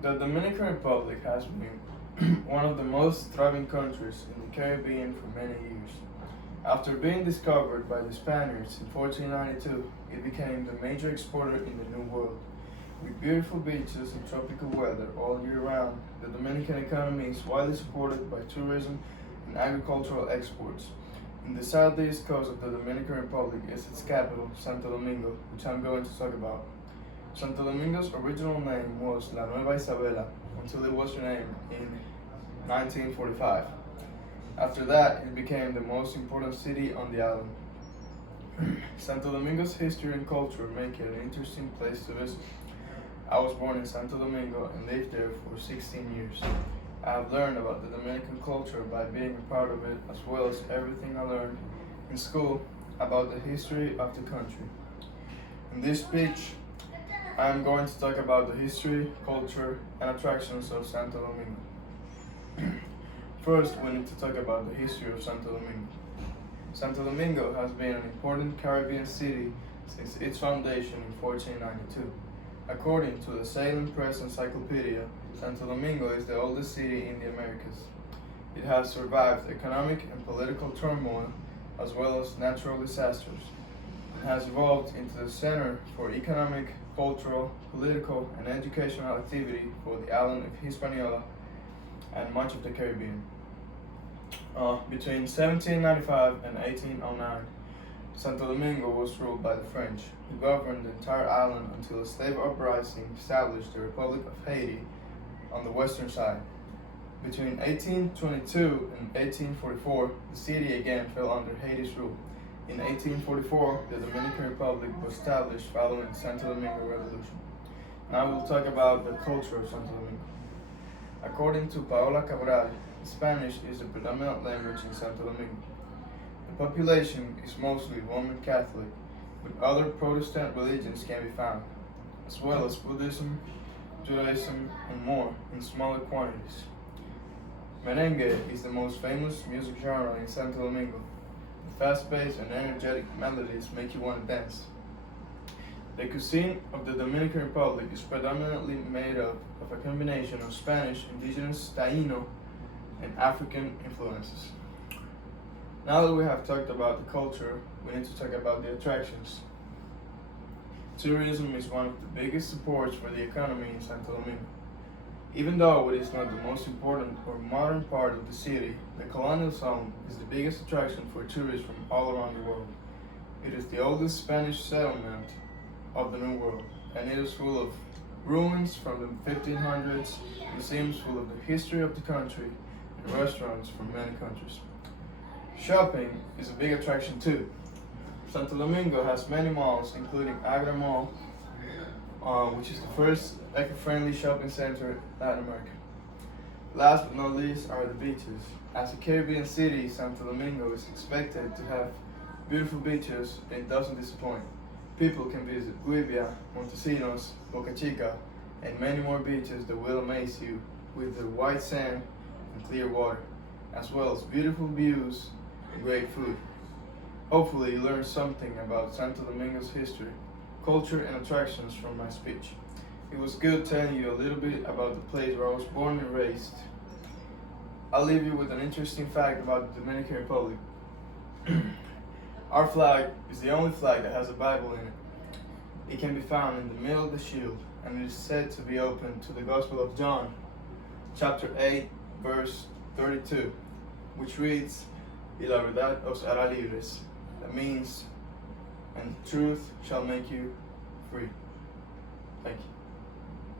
The Dominican Republic has been one of the most thriving countries in the Caribbean for many years. After being discovered by the Spaniards in 1492, it became the major exporter in the New World. With beautiful beaches and tropical weather all year round, the Dominican economy is widely supported by tourism and agricultural exports. In the southeast coast of the Dominican Republic is its capital, Santo Domingo, which I'm going to talk about. Santo Domingo's original name was La Nueva Isabela until it was renamed in 1945. After that, it became the most important city on the island. Santo Domingo's history and culture make it an interesting place to visit. I was born in Santo Domingo and lived there for 16 years. I have learned about the Dominican culture by being a part of it, as well as everything I learned in school about the history of the country. In this speech, I am going to talk about the history, culture, and attractions of Santo Domingo. First, we need to talk about the history of Santo Domingo. Santo Domingo has been an important Caribbean city since its foundation in 1492. According to the Salem Press Encyclopedia, Santo Domingo is the oldest city in the Americas. It has survived economic and political turmoil as well as natural disasters. It has evolved into the center for economic, cultural, political, and educational activity for the island of Hispaniola and much of the Caribbean. Between 1795 and 1809, Santo Domingo was ruled by the French, who governed the entire island until a slave uprising established the Republic of Haiti on the western side. Between 1822 and 1844, the city again fell under Haiti's rule. In 1844, the Dominican Republic was established following the Santo Domingo Revolution. Now we'll talk about the culture of Santo Domingo. According to Paola Cabral, Spanish is the predominant language in Santo Domingo. The population is mostly Roman Catholic, but other Protestant religions can be found, as well as Buddhism, Judaism, and more in smaller quantities. Merengue is the most famous music genre in Santo Domingo. The fast-paced and energetic melodies make you want to dance. The cuisine of the Dominican Republic is predominantly made up of a combination of Spanish, indigenous, Taino, and African influences. Now that we have talked about the culture, we need to talk about the attractions. Tourism is one of the biggest supports for the economy in Santo Domingo. Even though it is not the most important or modern part of the city, the colonial zone is the biggest attraction for tourists from all around the world. It is the oldest Spanish settlement of the New World, and it is full of ruins from the 1500s, museums full of the history of the country, and restaurants from many countries. Shopping is a big attraction too. Santo Domingo has many malls, including Agra Mall, which is the first eco-friendly shopping center in Latin America. Last but not least are the beaches. As a Caribbean city, Santo Domingo is expected to have beautiful beaches and it doesn't disappoint. People can visit Guibia, Montesinos, Boca Chica, and many more beaches that will amaze you with the white sand and clear water, as well as beautiful views and great food. Hopefully you learned something about Santo Domingo's history, culture, and attractions from my speech. It was good telling you a little bit about the place where I was born and raised. I'll leave you with an interesting fact about the Dominican Republic. Our flag is the only flag that has a Bible in it. It can be found in the middle of the shield, and it is said to be open to the Gospel of John, chapter 8, verse 32, which reads, "Y la verdad os hará libres." That means, and truth shall make you free. Thank you.